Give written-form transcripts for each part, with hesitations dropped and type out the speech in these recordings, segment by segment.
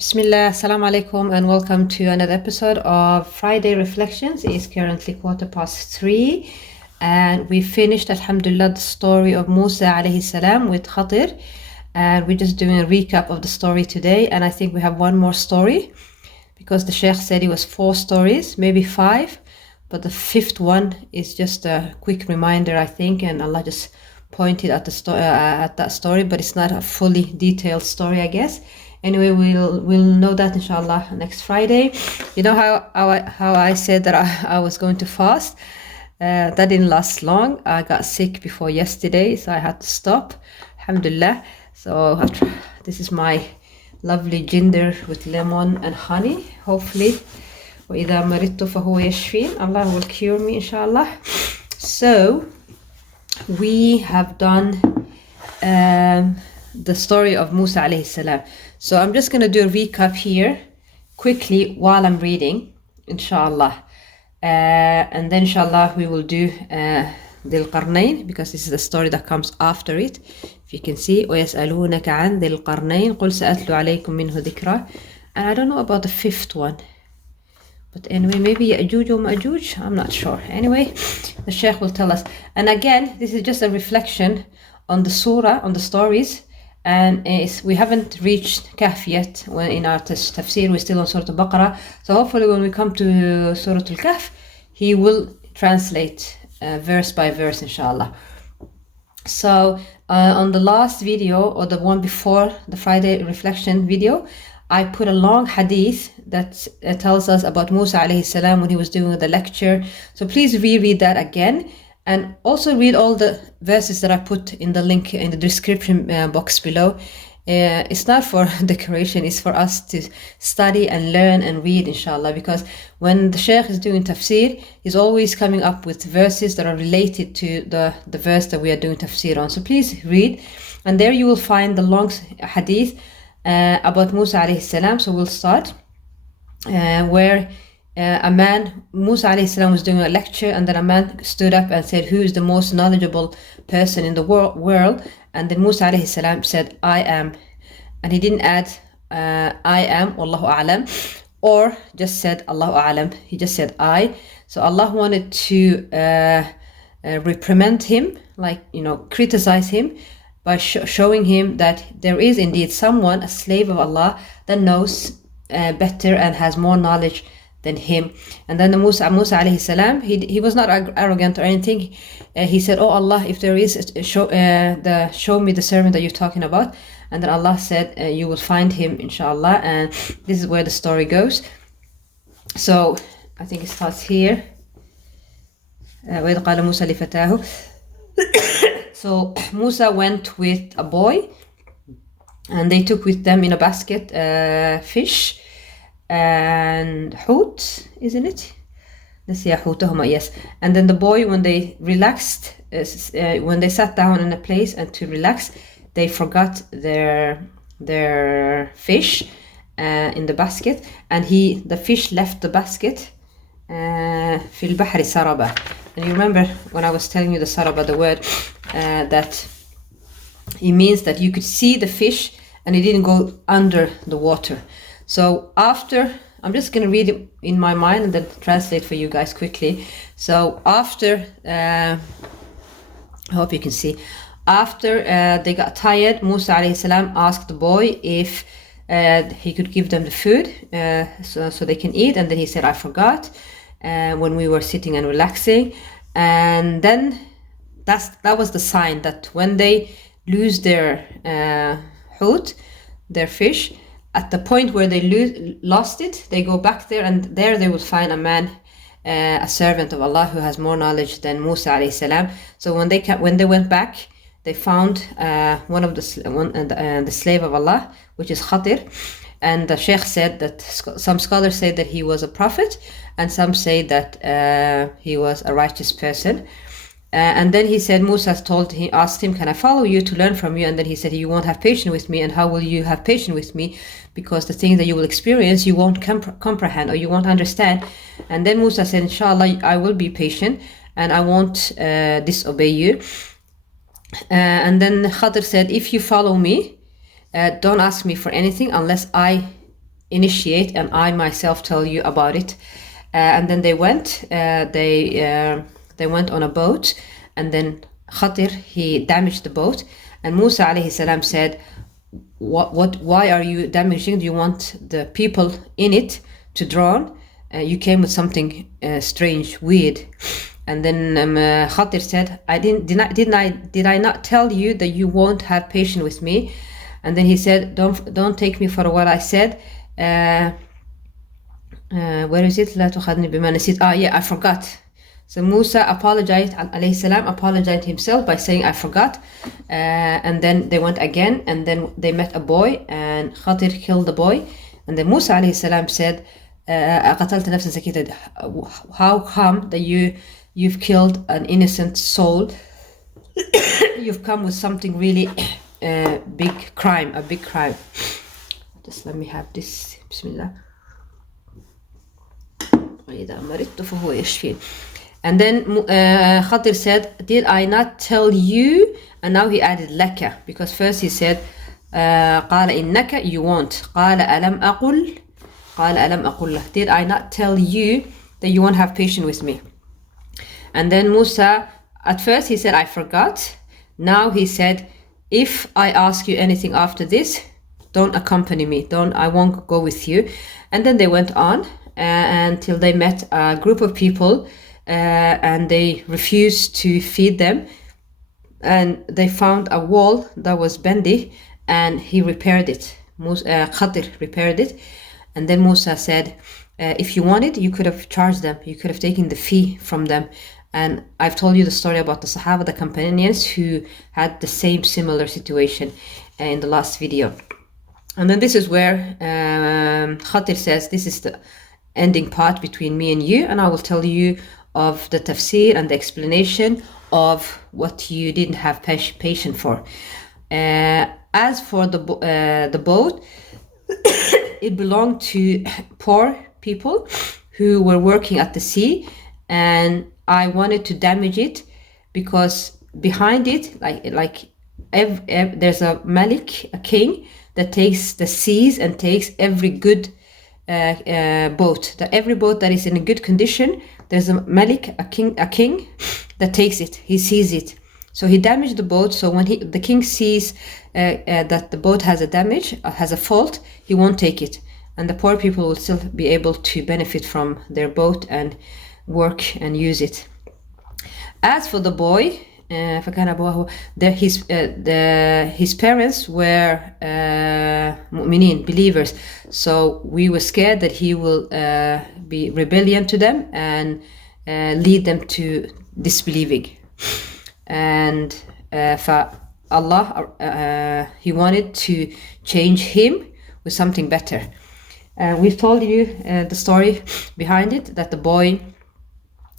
Bismillah, Assalamu alaikum, and welcome to another episode of Friday Reflections. It is currently 3:15, and we finished, Alhamdulillah, the story of Musa alayhi salam with Khidr, and we're just doing a recap of the story today. And I think we have one more story because the Sheikh said it was 4 stories, maybe 5, but the 5th one is just a quick reminder, I think, and Allah just pointed at that story, but it's not a fully detailed story, I guess. Anyway, we'll know that inshallah next Friday. You know how I said that I was going to fast? That didn't last long. I got sick before yesterday, so I had to stop. Alhamdulillah. So this is my lovely ginger with lemon and honey. Hopefully, وإذا مرضت فهو يشفين. Allah will cure me, inshallah. So we have done the story of Musa alayhi salam. So I'm just going to do a recap here quickly while I'm reading, inshallah. And then inshallah we will do Dhil Qarnayn, because this is the story that comes after it. If you can see, وَيَسْأَلُونَكَ عَنْ ذِي الْقَرْنَيْنِ قُلْ سَأَتْلُ عَلَيْكُم مِّنْهُ ذِكْرًا. And I don't know about the 5th one. But anyway, maybe Ya'juj or Ma'juj, I'm not sure. Anyway, the Sheikh will tell us. And again, this is just a reflection on the surah, on the stories. And we haven't reached Kahf yet. When in our tafsir, we're still on Surah Al-Baqarah. So hopefully when we come to Surah Al-Kahf, he will translate verse by verse, inshallah. So on the last video, or the one before the Friday reflection video, I put a long hadith that tells us about Musa alayhi salam when he was doing the lecture. So please reread that again. And also read all the verses that I put in the link in the description box below. It's not for decoration, it's for us to study and learn and read, inshallah. Because when the Sheikh is doing tafsir, he's always coming up with verses that are related to the verse that we are doing tafsir on. So please read. And there you will find the long hadith about Musa alayhi salam. So we'll start where a man, Musa alayhi salam, was doing a lecture, and then a man stood up and said, who is the most knowledgeable person in the world? And then Musa alayhi salam said, I am. And he didn't add I am, Wallahu a'lam, or just said Allahu a'lam. He just said I. So Allah wanted to reprimand him, criticize him, by showing him that there is indeed someone, a slave of Allah, that knows better and has more knowledge than him. And then Musa alayhi salam, he was not arrogant or anything. He said, oh Allah, if there is, show me the servant that you're talking about. And then Allah said, you will find him, inshallah. And this is where the story goes. So I think it starts here. وَإِذْ قَالَ مُوسَى لِفَتَاهُ. So Musa went with a boy, and they took with them in a basket fish and hoot, isn't it? Let's see, hootahuma, yes. And then the boy, when they relaxed, when they sat down in a place and to relax, they forgot their fish in the basket, and the fish left the basket. في البحر سربا. And you remember when I was telling you the saraba, the word that it means that you could see the fish and it didn't go under the water. So after, I'm just going to read it in my mind and then translate for you guys quickly. So after, I hope you can see, after they got tired, Musa alayhi salam asked the boy if he could give them the food so they can eat. And then he said, I forgot when we were sitting and relaxing. And then that was the sign that when they lose their hoot, their fish, at the point where they lost it, they go back there, and there they will find a man, a servant of Allah who has more knowledge than Musa alayhi salam. So when they went back, they found one of the slave of Allah, which is Khidr. And the Sheikh said that some scholars say that he was a prophet, and some say that he was a righteous person. And then he said, Musa asked him, can I follow you to learn from you? And then he said, you won't have patience with me. And how will you have patience with me? Because the things that you will experience, you won't comprehend, or you won't understand. And then Musa said, inshallah, I will be patient and I won't disobey you. And then Khidr said, if you follow me, don't ask me for anything unless I initiate and I myself tell you about it. And then they went. They went on a boat, and then Khidr, he damaged the boat, and Musa alayhi salam said, why are you damaging? Do you want the people in it to drown? You came with something strange, weird. And then Khidr said, did I not tell you that you won't have patience with me? And then he said, don't take me for what I said. Where is it? لا تخذني بما نسيت. Yeah, I forgot. So Musa apologized, alayhi salam apologized himself by saying, I forgot. And then they went again, and then they met a boy, and Khidr killed the boy. And then Musa alayhi salam said, أقتلت نفسا زكية. How come that you've killed an innocent soul? You've come with something really big crime, a big crime. Just let me have this. Bismillah. وإذا مرضت فهو يشفين. And then Khidr said, did I not tell you? And now he added laka, because first he said قال إنك, you won't. قال ألم أقل لك, did I not tell you that you won't have patience with me? And then Musa, at first he said, I forgot. Now he said, if I ask you anything after this, don't accompany me, I won't go with you. And then they went on until they met a group of people, and they refused to feed them, and they found a wall that was bendy, and he repaired it. Khidr repaired it. And then Musa said, if you wanted, you could have charged them, you could have taken the fee from them. And I've told you the story about the Sahaba, the companions, who had the same similar situation in the last video. And then this is where Khidr says, this is the ending part between me and you, and I will tell you of the tafsir and the explanation of what you didn't have patience for. As for the boat, it belonged to poor people who were working at the sea, and I wanted to damage it because behind it, there's a malik, a king, that takes the seas and takes every good boat. Every boat that is in a good condition, there's a malik, a king that takes it. He sees it. So he damaged the boat. So when the king sees that the boat has a damage, has a fault, he won't take it. And the poor people will still be able to benefit from their boat and work and use it. As for the boy, his parents were mu'mineen, believers. So we were scared that he will be rebellion to them and lead them to disbelieving. And for Allah, he wanted to change him with something better. We've told you the story behind it, that the boy,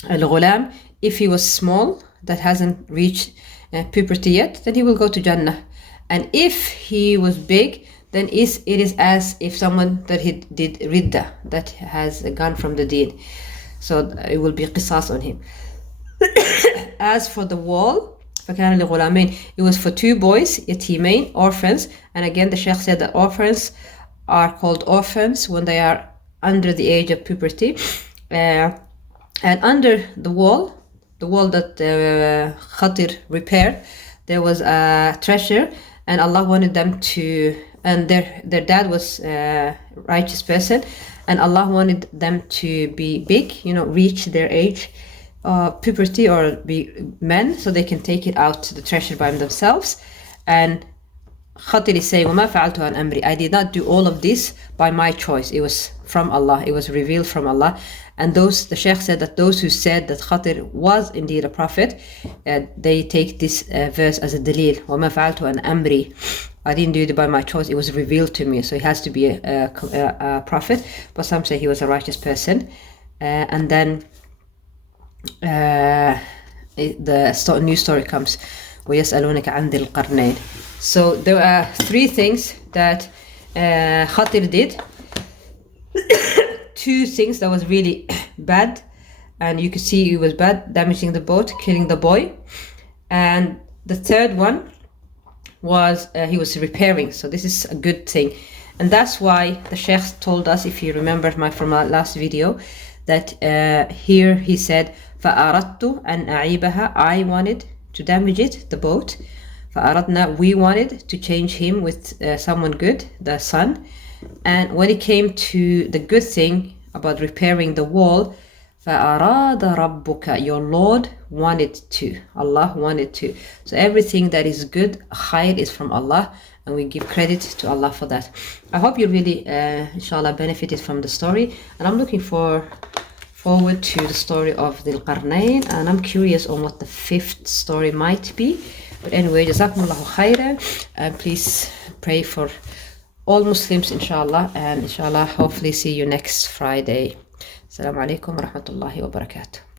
al-ghulam, if he was small, that hasn't reached puberty yet, then he will go to Jannah. And if he was big, then it is as if someone that he did ridda, that has gone from the deen. So it will be qisas on him. As for the wall, it was for two boys, yatimain, orphans. And again, the Sheikh said that orphans are called orphans when they are under the age of puberty. And under the wall that Khidr repaired, there was a treasure, and Allah wanted them to, and their dad was a righteous person, and Allah wanted them to be big, reach their age puberty or be men, so they can take it out to the treasure by themselves. And Khidr is saying, وَمَا فَعَلْتُ عَنْ أَمْرِي, I did not do all of this by my choice. It was from Allah. It was revealed from Allah. And the Shaykh said that those who said that Khidr was indeed a prophet, they take this verse as a dalil. وَمَا فَعَلْتُ عَنْ أَمْرِي, I didn't do it by my choice. It was revealed to me. So he has to be a prophet. But some say he was a righteous person. And then the new story comes. وَيَسْأَلُونَكَ عَنْ ذِي الْقَرْنَيْنِ. So there are three things that Khidr did. Two things that was really bad, and you could see it was bad, damaging the boat, killing the boy. And the third one was he was repairing. So this is a good thing. And that's why the Sheikh told us, if you remember from our last video, that here he said, فَأَرَدْتُ أَنْ أَعِيبَهَا, I wanted to damage it, the boat. فَأَرَدْنَا, we wanted to change him with someone good, the son. And when it came to the good thing about repairing the wall, فَأَرَادَ رَبُّكَ, your Lord wanted to, Allah wanted to. So everything that is good, khair, is from Allah, and we give credit to Allah for that. I hope you really, inshallah, benefited from the story, and I'm looking forward to the story of Dhul Qarnayn, and I'm curious on what the 5th story might be. But anyway, Jazakumullahu khairan, and please pray for all Muslims, inshallah, and inshallah, hopefully see you next Friday. Assalamu alaikum wa rahmatullahi wa barakatuh.